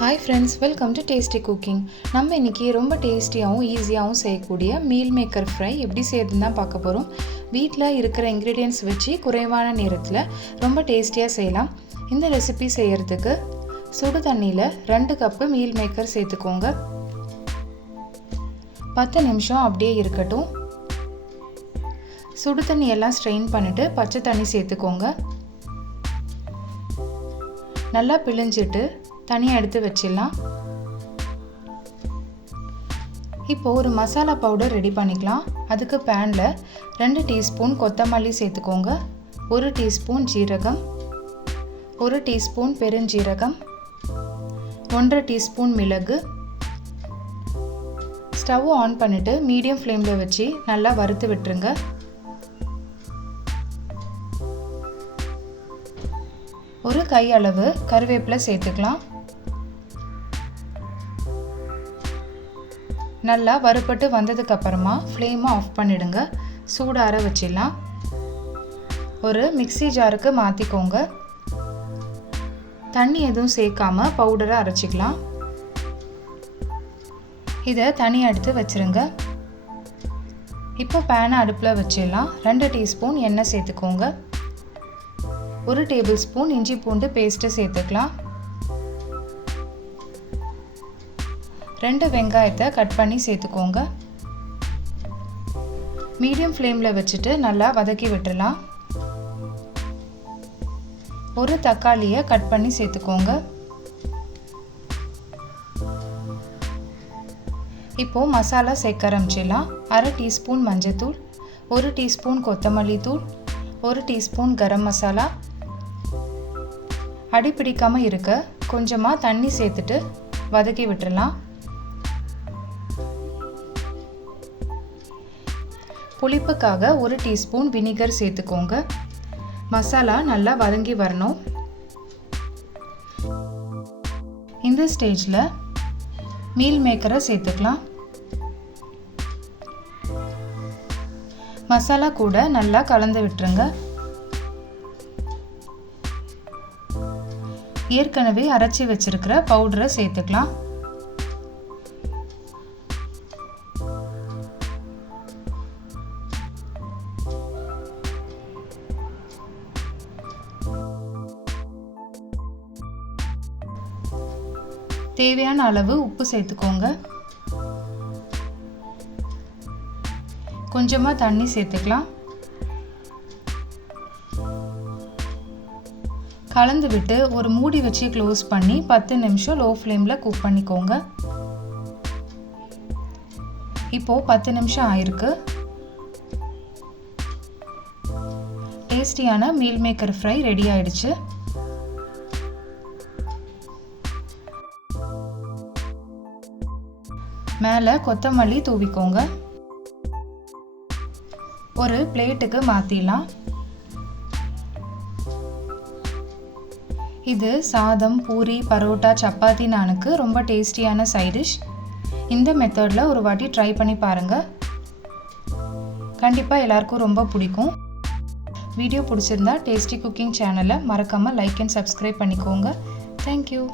Hi friends, welcome to tasty cooking. நம்ம இன்றைக்கி ரொம்ப டேஸ்டியாகவும் ஈஸியாகவும் செய்யக்கூடிய மீல் மேக்கர் ஃப்ரை எப்படி செய்யறதுன்னு தான் பார்க்க போகிறோம். வீட்டில் இருக்கிற இன்க்ரீடியன்ட்ஸ் வச்சு குறைவான நேரத்தில் ரொம்ப டேஸ்டியாக செய்யலாம். இந்த ரெசிபி செய்கிறதுக்கு சுடு தண்ணியில் 2 கப்பு மீல் மேக்கர் சேர்த்துக்கோங்க. 10 நிமிஷம் அப்படியே இருக்கட்டும். சுடு தண்ணி எல்லாம் ஸ்ட்ரெயின் பண்ணிவிட்டு பச்சை தண்ணி சேர்த்துக்கோங்க. நல்லா பிழிஞ்சிட்டு தனியாக எடுத்து வச்சிடலாம். இப்போ ஒரு மசாலா பவுடர் ரெடி பண்ணிக்கலாம். அதுக்கு பேனில் 2 டீஸ்பூன் கொத்தமல்லி சேர்த்துக்கோங்க, 1 டீஸ்பூன் ஜீரகம், 1 டீஸ்பூன் பெருஞ்சீரகம், 1.5 டீஸ்பூன் மிளகு. ஸ்டவ் ஆன் பண்ணிவிட்டு மீடியம் ஃப்ளேமில் வச்சு நல்லா வறுத்து விட்டுருங்க. ஒரு கை அளவு கருவேப்பிலை சேர்த்துக்கலாம். நல்லா வறுபட்டு வந்ததுக்கு அப்புறமா ஃப்ளேமை ஆஃப் பண்ணிடுங்க. சூடார வச்சிடலாம். ஒரு மிக்ஸி ஜாருக்கு மாற்றிக்கோங்க. தண்ணி எதுவும் சேர்க்காம பவுடரை அரைச்சிக்கலாம். இதை தனியாக எடுத்து வச்சுருங்க. இப்போ பேனை அடுப்பில் வச்சிடலாம். 2 டீஸ்பூன் எண்ணெய் சேர்த்துக்கோங்க. 1 டேபிள் ஸ்பூன் இஞ்சி பூண்டு பேஸ்ட்டு சேர்த்துக்கலாம். 2 வெங்காயத்தை கட் பண்ணி சேர்த்துக்கோங்க. மீடியம் ஃப்ளேமில் வச்சுட்டு நல்லா வதக்கி விட்டுடலாம். 1 தக்காளியை கட் பண்ணி சேர்த்துக்கோங்க. இப்போது மசாலா சேர்க்க ஆரம்பிச்சிடலாம். 1/2 டீஸ்பூன் மஞ்சத்தூள், 1 டீஸ்பூன் கொத்தமல்லி தூள், 1 டீஸ்பூன் கரம் மசாலா. அடி பிடிக்காமல் இருக்க கொஞ்சமாக தண்ணி சேர்த்துட்டு வதக்கி விட்டுடலாம். புளிப்புக்காக 1 டீஸ்பூன் வினிகர் சேர்த்துக்கோங்க. மசாலா நல்லா வதங்கி வரணும். இந்த ஸ்டேஜில் மீல் மேக்கரை சேர்த்துக்கலாம். மசாலா கூட நல்லா கலந்து விட்டுருங்க. ஏற்கனவே அரைச்சி வச்சிருக்கிற பவுடரை சேர்த்துக்கலாம். தேவையான அளவு உப்பு சேர்த்துக்கோங்க. கொஞ்சமாக தண்ணி சேர்த்துக்கலாம். கலந்து விட்டு ஒரு மூடி வச்சு க்ளோஸ் பண்ணி 10 நிமிஷம் லோ ஃப்ளேமில் குக் பண்ணிக்கோங்க. இப்போது 10 நிமிஷம் ஆயிருக்கு. டேஸ்டியான மீல் மேக்கர் ஃப்ரை ரெடி ஆயிடுச்சு. மேலே கொத்தமல்லி தூவிக்கோங்க. ஒரு பிளேட்டுக்கு மாற்றிடலாம். இது சாதம், பூரி, பரோட்டா, சப்பாத்தி, நானுக்கு ரொம்ப டேஸ்டியான சைட் டிஷ். இந்த மெத்தடில் ஒரு வாட்டி ட்ரை பண்ணி பாருங்கள். கண்டிப்பாக எல்லாருக்கும் ரொம்ப பிடிக்கும். வீடியோ பிடிச்சிருந்தா டேஸ்டி குக்கிங் சேனலை மறக்காமல் லைக் அண்ட் சப்ஸ்கிரைப் பண்ணிக்கோங்க. தேங்க்யூ.